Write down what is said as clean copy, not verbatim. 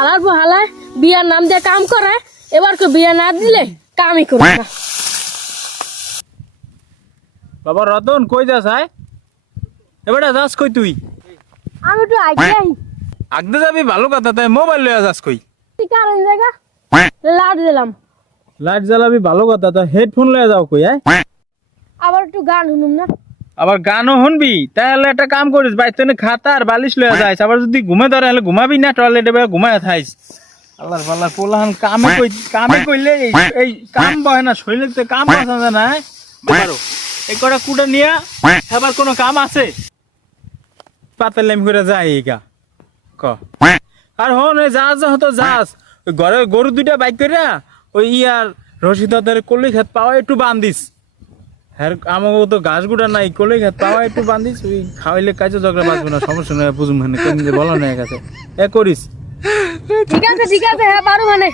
হালার পর হালায় বিয়ার নাম দিয়ে কাম করে, এবার কেউ বিয়া না দিলে কামই করবে না। বাবা রতন কই যাস আয়? এবারে যাস কই তুই? আমি একটু আগে আই। আগদে যাবি ভালো কথা, তাই মোবাইল লইয়া যাস কই? কারণ জায়গা লাট দিলাম, লাইট জ্বালাবি ভালো কথা, তা হেডফোন লইয়া যাও কই? আবার একটু গান শুনুম না? আবার গানও শুনবি? তাহলে একটা কাম করিস, বাইতে খাতা আর বালিশ লইয়া যাইস। আবার যদি ঘুমে ধরে হলে ঘুমাবি না, টয়লেটে ঘুমায় থাইস। আল্লাহর পাল্লার পোলাহান কামে কইলে এই কাম বহে না, শরীরে কাম পাওয়া যায় না। বাবারও এই কটা কুটা নিয়া এবার কোনো কাম আছে? পাতালাম করে যাই গা ক। আর হন ওই যাস যা হতো যাস, ওই ঘরের গরু দুইটা বাইক করিয়া ওই ইয়ার রশিদাদের কলি খেত পাওয়া একটু বান্ধিস। হ্যাঁ আমাকে তো ঘাস গুড়া নাই, কলি খেত পাওয়া একটু বান্ধিস। ওই খাওয়াইলে কাজে ঝগড়া বাঁচবো না, সমস্যা নয়, বুঝুম মানে বলো না কাছে এ করিস। ঠিক আছে হ্যাঁ পারো মানে।